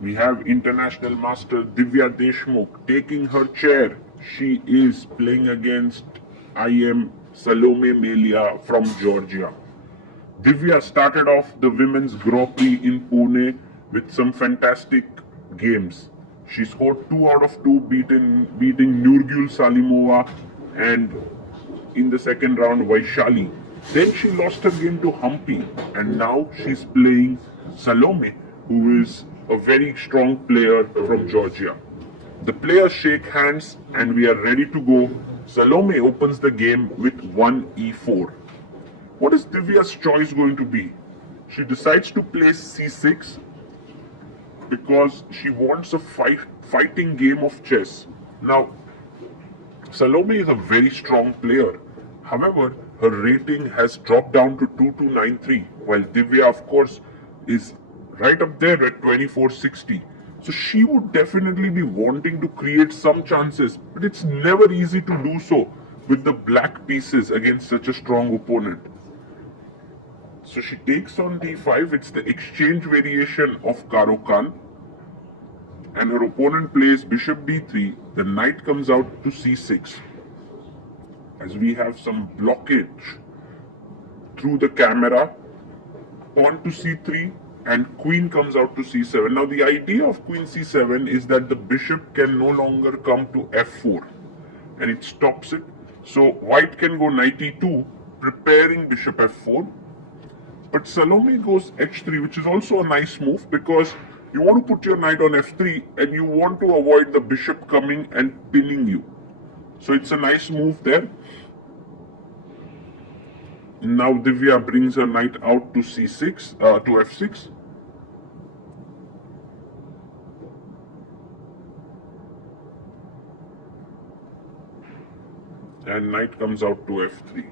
We have international master Divya Deshmukh taking her chair. She is playing against IM Salome Melia from Georgia. Divya started off the women's Grand Prix in Pune with some fantastic games. She scored 2 out of 2, beating Nurgul Salimova and in the second round Vaishali. Then she lost her game to Humpy, and now she's playing Salome, who is a very strong player from Georgia. The players shake hands and we are ready to go. Salome opens the game with 1e4. What is Divya's choice going to be? She decides to play c6 because she wants a fighting game of chess. Now, Salome is a very strong player. However, her rating has dropped down to 2293, while Divya, of course, is right up there at 2460. So she would definitely be wanting to create some chances, but it's never easy to do so with the black pieces against such a strong opponent. So she takes on d5, it's the exchange variation of Karo Khan, and her opponent plays bishop d3, the knight comes out to c6. As we have some blockage through the camera, pawn to c3 and queen comes out to c7. Now the idea of queen c7 is that the bishop can no longer come to f4 and it stops it. So white can go knight e2, preparing bishop f4. But Salome goes h3, which is also a nice move because you want to put your knight on f3 and you want to avoid the bishop coming and pinning you. So it's a nice move there. Now Divya brings her knight out to c6, to f6. And knight comes out to f3.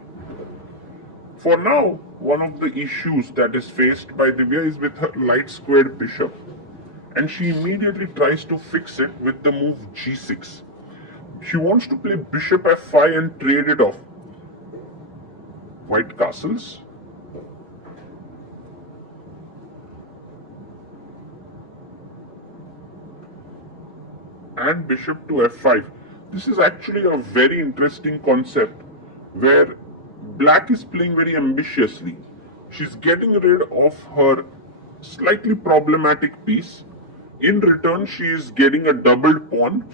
For now, one of the issues that is faced by Divya is with her light squared bishop. And she immediately tries to fix it with the move g6. She wants to play bishop f5 and trade it off. White castles. And bishop to f5. This is actually a very interesting concept where black is playing very ambitiously. She's getting rid of her slightly problematic piece. In return, she is getting a doubled pawn.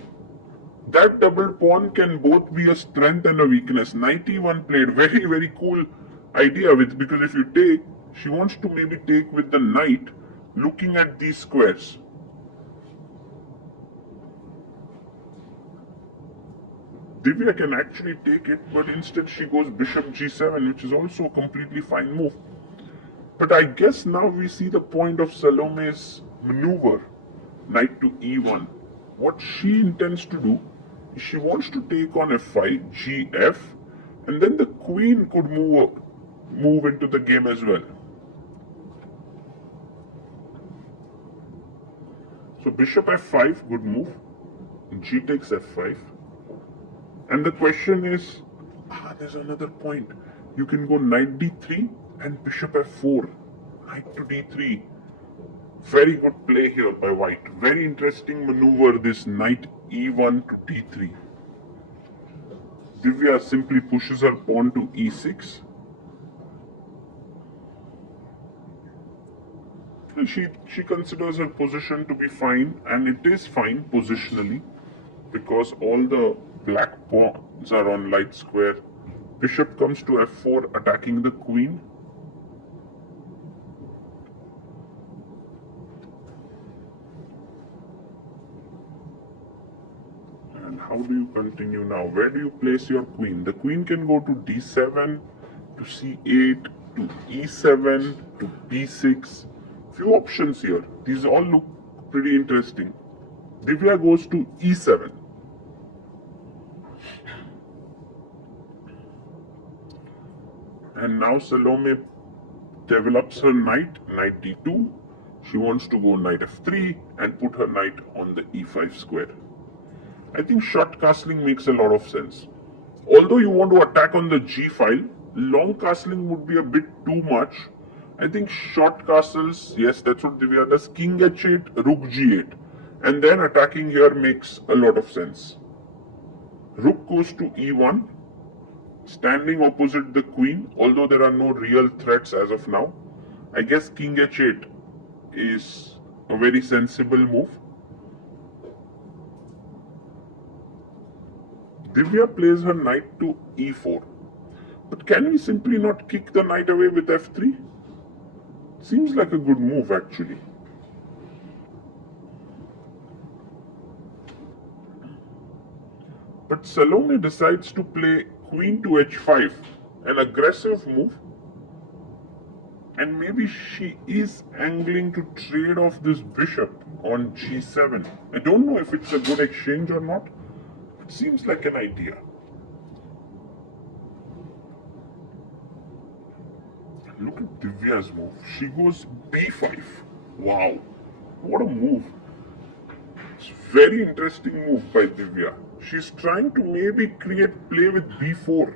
That double pawn can both be a strength and a weakness. Knight e1 played, very, very cool idea with, because if you take, she wants to maybe take with the knight looking at these squares. Divya can actually take it, but instead she goes bishop g7, which is also a completely fine move. But I guess now we see the point of Salome's maneuver, knight to e1. What she intends to do, she wants to take on f5, gf, and then the queen could move into the game as well. So bishop f5, good move. G takes f5. And the question is, there's another point. You can go knight d3 and bishop f4, knight to d3. Very good play here by white. Very interesting maneuver, this knight e1 to d3. Divya simply pushes her pawn to e6. She considers her position to be fine, and it is fine positionally because all the black pawns are on light square. Bishop comes to f4, attacking the queen. And how do you continue now? Where do you place your queen? The queen can go to d7, to c8, to e7, to b6. Few options here. These all look pretty interesting. Divya goes to e7. And now Salome develops her knight d2. She wants to go knight f3 and put her knight on the e5 square. I think short castling makes a lot of sense. Although you want to attack on the g file, long castling would be a bit too much I think short castles, yes, that's what Divya does. King h8, rook g8. And then attacking here makes a lot of sense. Rook goes to e1, standing opposite the queen, although there are no real threats as of now. I guess king h8 is a very sensible move. Divya plays her knight to e4. But can we simply not kick the knight away with f3? Seems like a good move actually. But Salome decides to play queen to h5, an aggressive move. And maybe she is angling to trade off this bishop on g7. I don't know if it's a good exchange or not. It seems like an idea. Look at Divya's move. She goes b5. Wow, what a move. It's a very interesting move by Divya. She's trying to maybe create play with b4.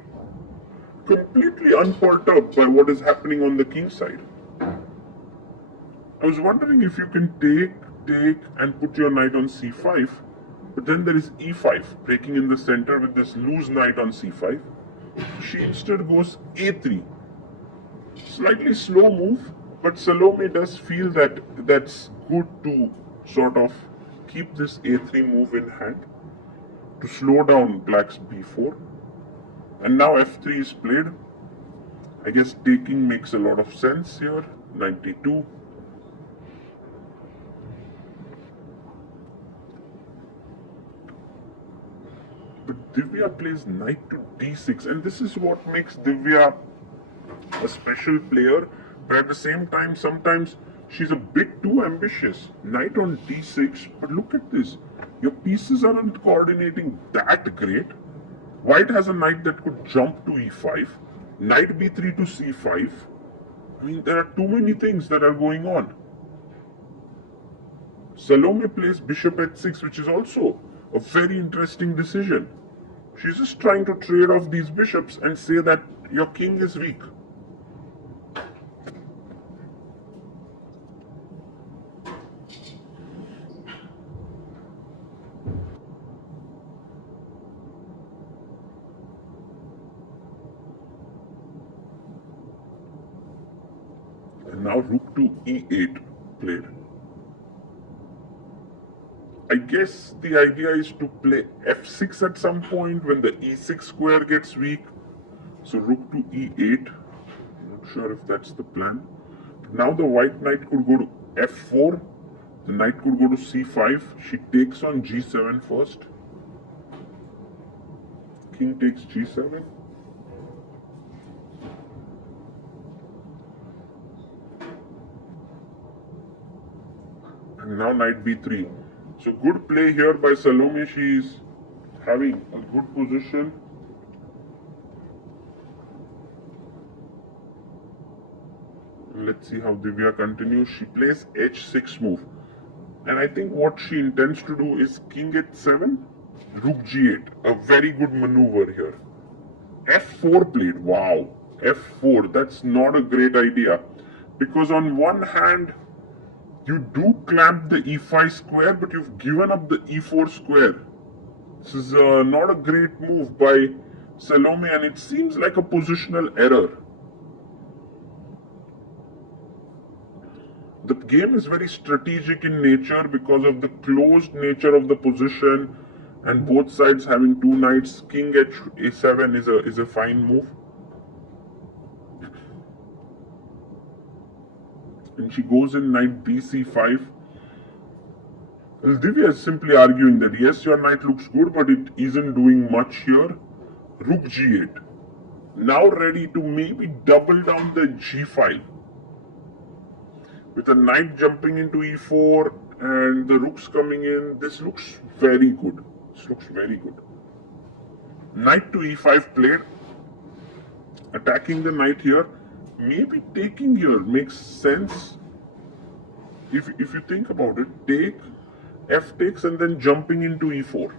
Completely unperturbed by what is happening on the king side. I was wondering if you can take and put your knight on c5, but then there is e5 breaking in the center with this loose knight on c5. She instead goes a3. Slightly slow move, but Salome does feel that that's good to sort of keep this a3 move in hand to slow down black's b4. And now f3 is played. I guess taking makes a lot of sense here. 92. But Divya plays knight to d6, and this is what makes Divya a special player, but at the same time, sometimes she's a bit too ambitious. Knight on d6, but look at this. Your pieces aren't coordinating that great. White has a knight that could jump to e5, knight b3 to c5. I mean, there are too many things that are going on. Salome plays bishop h6, which is also a very interesting decision. She's just trying to trade off these bishops and say that your king is weak. And now rook to e8 played. I guess the idea is to play f6 at some point when the e6 square gets weak. So rook to e8. Not sure if that's the plan. Now the white knight could go to f4. The knight could go to c5. She takes on g7 first. King takes g7. And now knight b3. So good play here by Salome. She's having a good position. Let's see how Divya continues. She plays h6 move. And I think what she intends to do is king h7, rook g8. A very good maneuver here. f4 played. Wow. f4. That's not a great idea. Because on one hand, you do clamp the e5 square, but you've given up the e4 square. This is not a great move by Salome, and it seems like a positional error. The game is very strategic in nature because of the closed nature of the position and both sides having two knights. King a7 is a fine move. And she goes in knight bc5. Well, Divya is simply arguing that yes, your knight looks good, but it isn't doing much here. Rook g8. Now ready to maybe double down the g file. With the knight jumping into e4 and the rooks coming in, this looks very good. This looks very good. Knight to e5 played. Attacking the knight here. Maybe taking here makes sense. If you think about it, take, f takes, and then jumping into e4.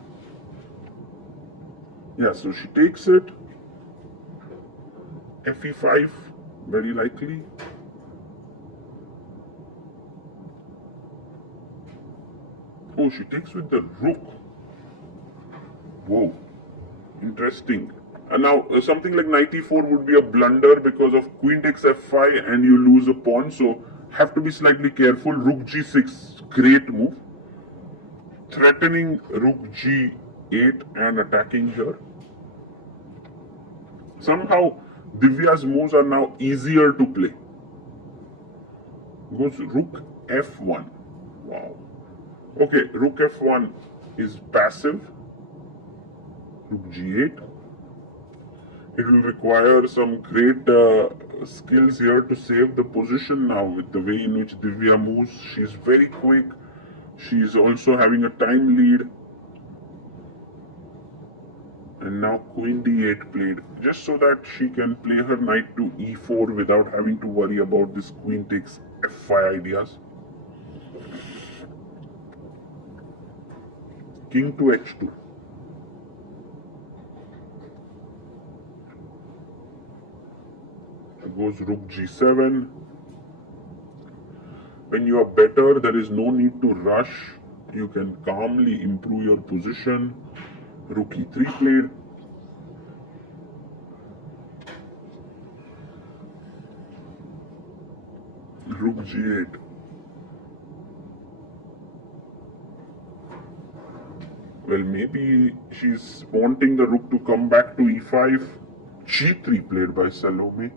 Yeah, so she takes it. fe5, very likely. Oh, she takes with the rook. Whoa, interesting. And now something like knight e4 would be a blunder because of queen takes f5 and you lose a pawn. So have to be slightly careful. Rook g6, great move. Threatening rook g8 and attacking here. Somehow Divya's moves are now easier to play. Goes rook f1. Wow. Okay, rook f1 is passive. Rook g8. It will require some great skills here to save the position now with the way in which Divya moves. She's very quick. She's also having a time lead. And now queen d8 played, just so that she can play her knight to e4 without having to worry about this queen takes f5 ideas. King to h2. Goes rook g7. When you are better, there is no need to rush. You can calmly improve your position. Rook e3 played. Rook g8. Well, maybe she's wanting the rook to come back to e5. g3 played by Salome.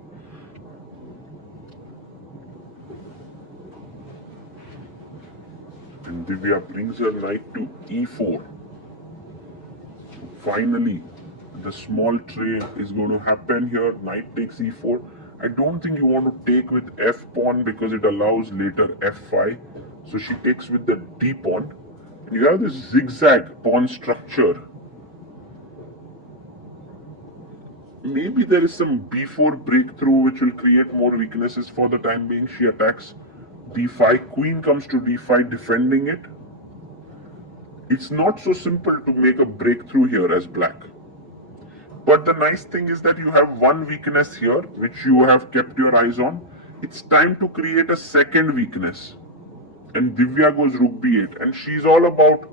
And Divya brings her knight to e4. Finally, the small trade is going to happen here. Knight takes e4. I don't think you want to take with f pawn because it allows later f5. So she takes with the d pawn. And you have this zigzag pawn structure. Maybe there is some b4 breakthrough which will create more weaknesses for the time being. She attacks d5. Queen comes to d5 defending it. It's not so simple to make a breakthrough here as black. But the nice thing is that you have one weakness here, which you have kept your eyes on. It's time to create a second weakness. And Divya goes rook b8. And she's all about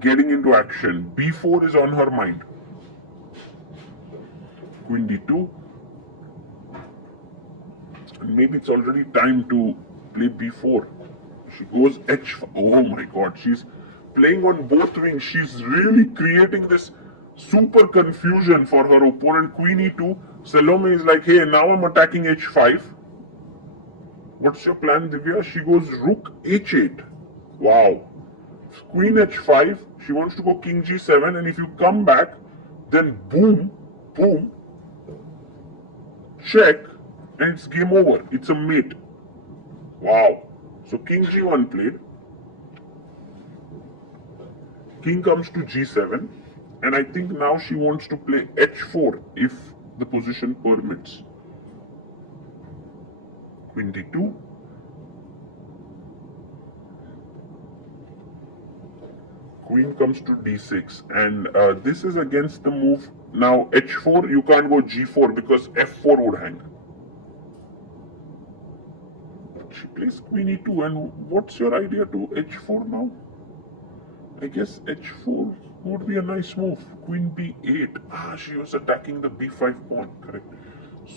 getting into action. b4 is on her mind. Queen d2. And maybe it's already time to play b4. She goes h5. Oh my god, she's playing on both wings. She's really creating this super confusion for her opponent. Queen e2. Salome is like, hey, now I'm attacking h5. What's your plan, Divya? She goes rook h8. Wow. Queen h5. She wants to go king g7. And if you come back, then boom, boom, check, and it's game over. It's a mate. Wow. So king g1 played. King comes to g7. And I think now she wants to play h4 if the position permits. Queen d2. Queen comes to d6. And this is against the move. Now h4, you can't go g4 because f4 would hang. She plays queen e2. And what's your idea to h4 now? I guess h4 would be a nice move. Queen b8. Ah, she was attacking the b5 pawn. Correct.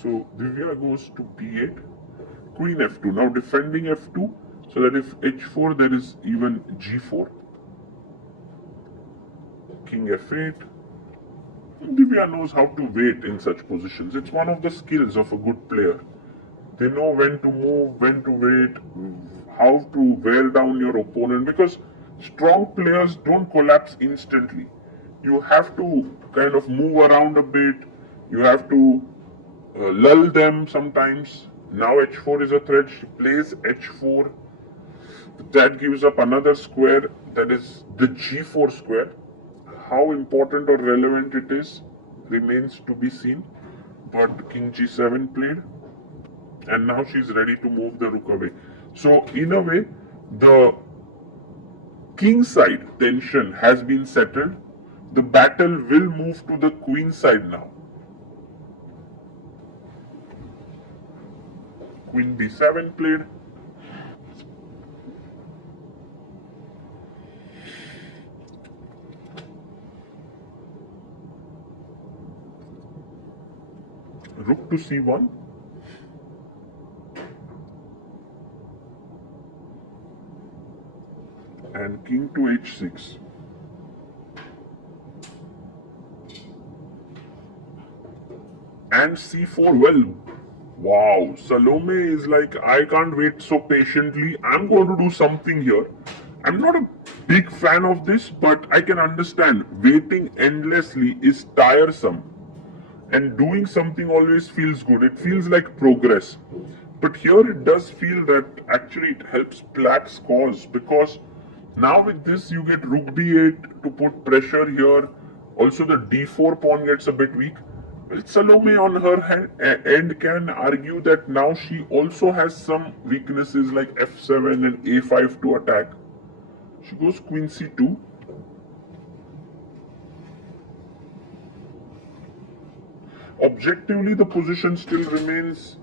So Divya goes to b8. Queen f2. Now defending f2. So that if h4, there is even g4. King f8. Divya knows how to wait in such positions. It's one of the skills of a good player. They know when to move, when to wait, how to wear down your opponent, because strong players don't collapse instantly. You have to kind of move around a bit. You have to lull them sometimes. Now h4 is a threat. She plays h4. That gives up another square, that is the g4 square. How important or relevant it is remains to be seen. But king g7 played. And now she's ready to move the rook away. So in a way, the king side tension has been settled. The battle will move to the queen side now. Queen b7 played. Rook to c1. And king to h6. And c4. Well, wow, Salome is like, I can't wait so patiently. I'm going to do something here. I'm not a big fan of this, but I can understand waiting endlessly is tiresome. And doing something always feels good. It feels like progress. But here it does feel that actually it helps Black's cause, because now with this you get rook b8 to put pressure here. Also the d4 pawn gets a bit weak. Well, Salome on her end can argue that now she also has some weaknesses like f7 and a5 to attack. She goes queen c2. Objectively, the position still remains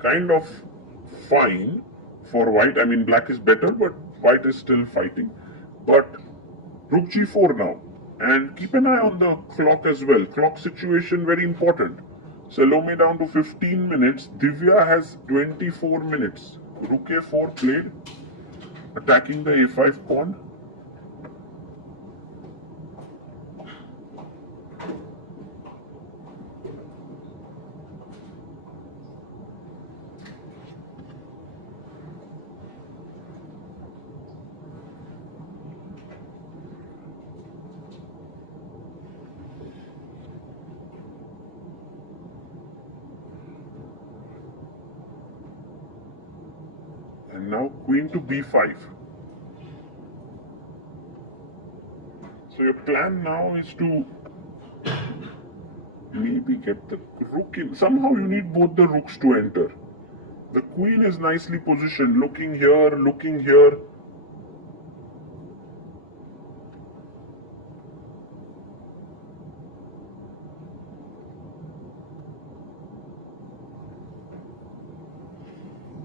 kind of fine for white. I mean, black is better, but white is still fighting. But rook g4 now. And keep an eye on the clock as well. Clock situation very important. Salome down to 15 minutes. Divya has 24 minutes. Rook a4 played, attacking the a5 pawn. And now queen to b5. So your plan now is to maybe get the rook in. Somehow you need both the rooks to enter. The queen is nicely positioned, looking here, looking here.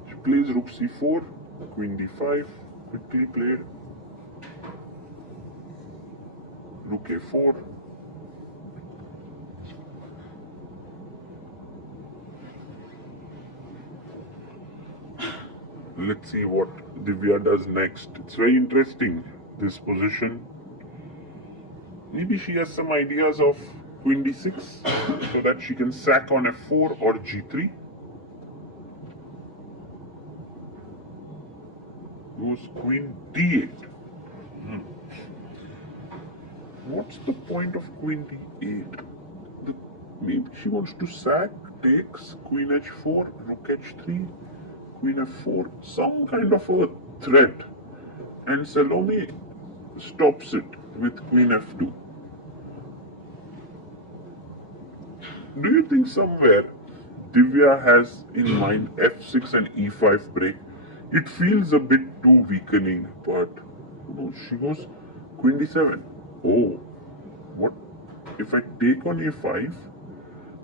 She plays rook c4, queen d5, quickly played. Rook a4. Let's see what Divya does next. It's very interesting, this position. Maybe she has some ideas of queen d6 so that she can sack on f4 or g3. Goes queen d8. What's the point of queen d8? Maybe she wants to sack, takes, queen h4, rook h3, queen f4, some kind of a threat. And Salome stops it with queen f2. Do you think somewhere Divya has in mind f6 and e5 break? It feels a bit too weakening, but she goes queen d7. Oh, what if I take on a5,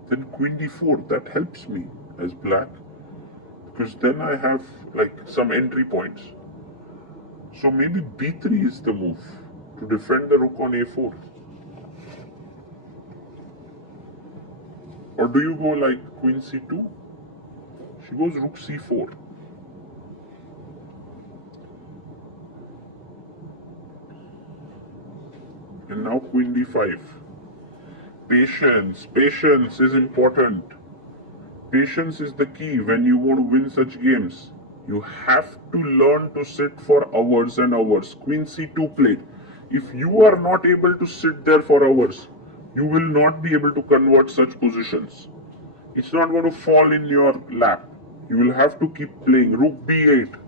then queen d4? That helps me as black, because then I have like some entry points. So maybe b3 is the move to defend the rook on a4. Or do you go like queen c2? She goes rook c4. And now queen d5. Patience. Patience is important. Patience is the key when you want to win such games. You have to learn to sit for hours and hours. Queen c2 played. If you are not able to sit there for hours, you will not be able to convert such positions. It's not going to fall in your lap. You will have to keep playing. Rook b8.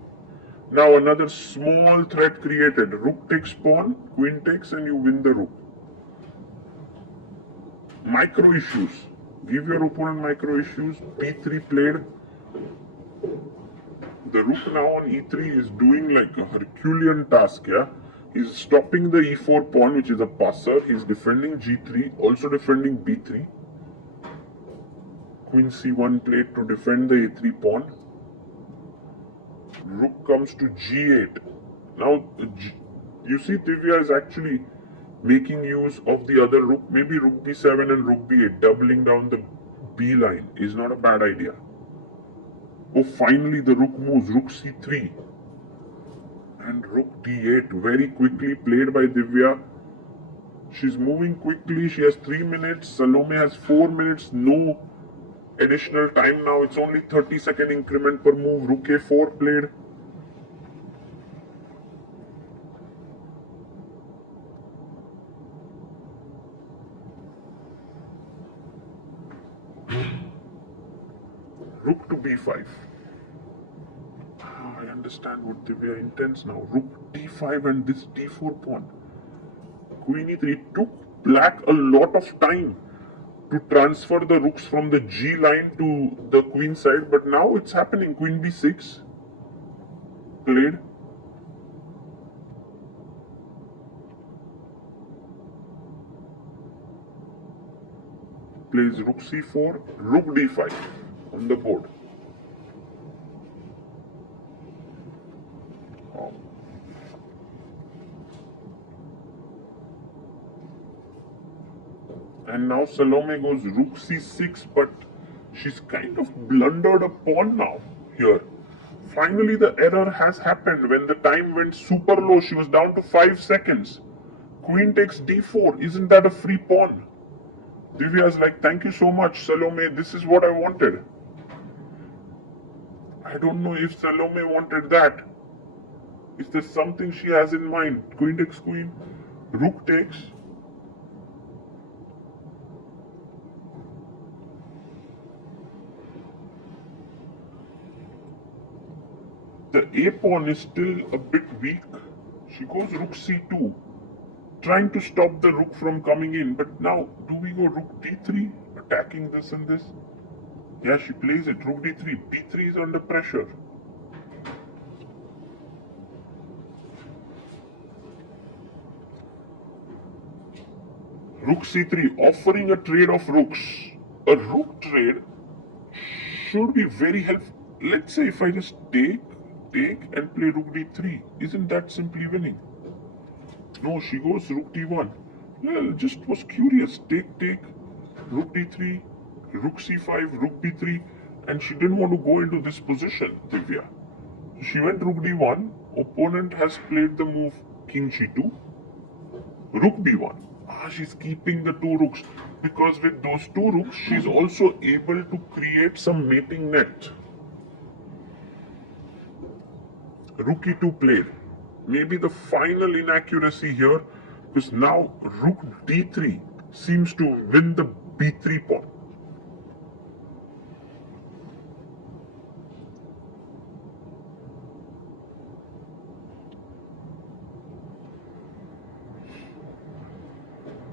Now another small threat created. Rook takes pawn, queen takes, and you win the rook. Micro issues. Give your opponent micro issues. b3 played. The rook now on e3 is doing like a Herculean task, yeah? He's stopping the e4 pawn, which is a passer. He's defending g3, also defending b3. Queen c1 played to defend the a3 pawn. Rook comes to g8. Now, you see Divya is actually making use of the other rook. Maybe rook b7 and rook b8, doubling down the B line is not a bad idea. Oh, finally the rook moves. Rook C3 and rook D8. Very quickly played by Divya. She's moving quickly. She has 3 minutes. Salome has 4 minutes. No additional time now. It's only 30-second increment per move. Rook A4 played. Rook to B5. I understand what Divya intends now. Rook D5 and this D4 pawn. Queen E3. It took black a lot of time to transfer the rooks from the G line to the queen side, but now it's happening. Queen B6 played. Plays rook C4, rook D5 on the board. And now Salome goes rook C6, but she's kind of blundered a pawn now here. Finally, the error has happened. When the time went super low, she was down to 5 seconds. Queen takes D4. Isn't that a free pawn? Divya's like, thank you so much, Salome. This is what I wanted. I don't know if Salome wanted that. Is there something she has in mind? Queen takes queen. Rook takes. The A pawn is still a bit weak. She goes rook C2, trying to stop the rook from coming in. But now, do we go rook D3, attacking this and this? Yeah, she plays it. Rook D3. B3 is under pressure. Rook C3, offering a trade of rooks. A rook trade should be very helpful. Let's say if I just take and play rook D3. Isn't that simply winning? No, she goes rook D1. Well, just was curious. Take, rook D3, rook C5, rook B3. And she didn't want to go into this position, Divya. She went rook D1. Opponent has played the move king G2. Rook B1. She's keeping the 2 rooks. Because with those 2 rooks, she's also able to create some mating net. Rook E2 played. Maybe the final inaccuracy here, because now rook D3 seems to win the B3 pawn.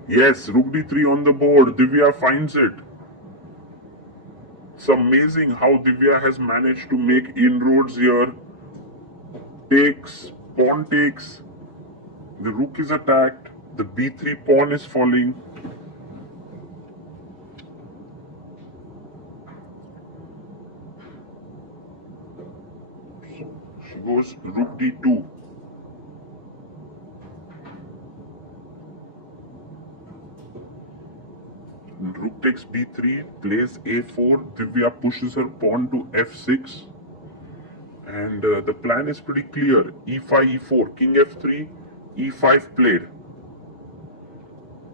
Yes, rook D3 on the board. Divya finds it. It's amazing how Divya has managed to make inroads here. Takes, pawn takes, the rook is attacked, the B3 pawn is falling. So she goes rook D2. Rook takes B3, plays A4, Divya pushes her pawn to F6. And the plan is pretty clear. E5, E4, king F3, E5 played.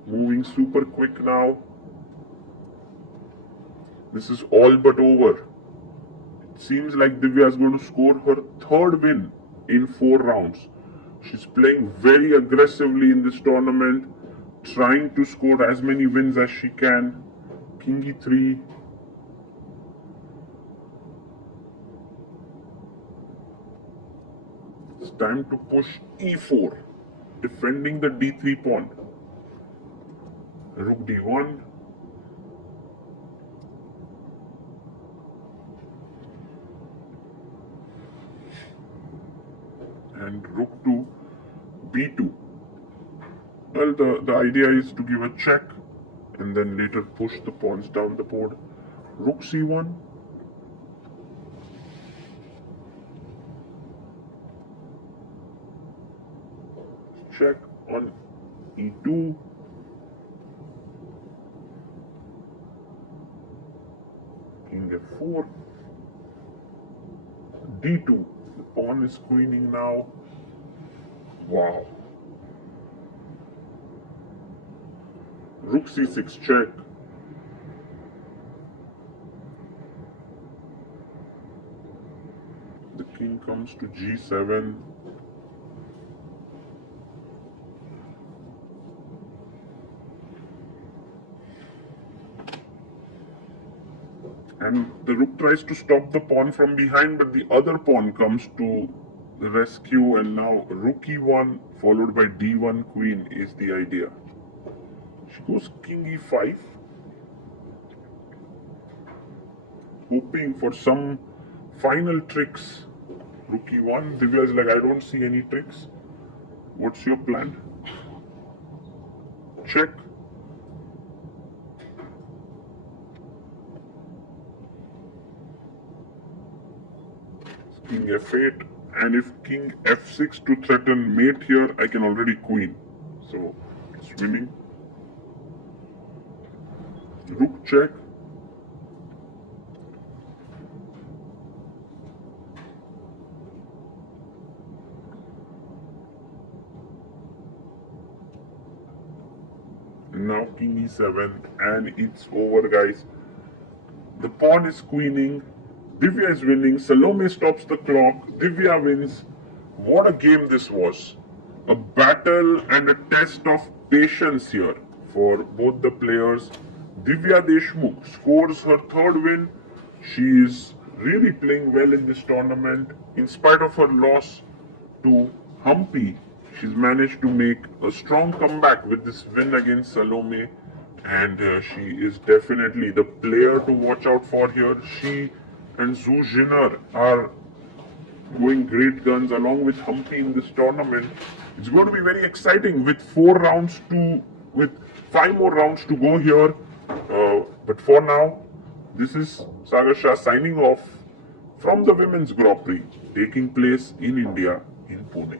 Moving super quick now. This is all but over. It seems like Divya is going to score her 3rd win in 4 rounds. She's playing very aggressively in this tournament, trying to score as many wins as she can. King E3. It's time to push E4, defending the D3 pawn. Rook D1. And rook to B2. Well, the idea is to give a check and then later push the pawns down the board. Rook C1. Check on E2. King f4, d2. The pawn is queening now. Wow. Rook c6 check. The king comes to g7. And the rook tries to stop the pawn from behind, but the other pawn comes to the rescue, and now rook e1 followed by d1 queen is the idea. She goes king e5, hoping for some final tricks. Rook e1, Divya is like, I don't see any tricks. What's your plan? Check. King f8, and if king f6 to threaten mate here, I can already queen. So it's winning. Rook check. Now king e7, and it's over, guys. The pawn is queening. Divya is winning. Salome stops the clock. Divya wins. What a game this was. A battle and a test of patience here for both the players. Divya Deshmukh scores her third win. She is really playing well in this tournament. In spite of her loss to Humpy, she's managed to make a strong comeback with this win against Salome. And she is definitely the player to watch out for here. She and Zhu Jinner are going great guns along with Humpy in this tournament. It's going to be very exciting with 5 more rounds to go here. But for now, this is Sagar Shah signing off from the Women's Grand Prix taking place in India in Pune.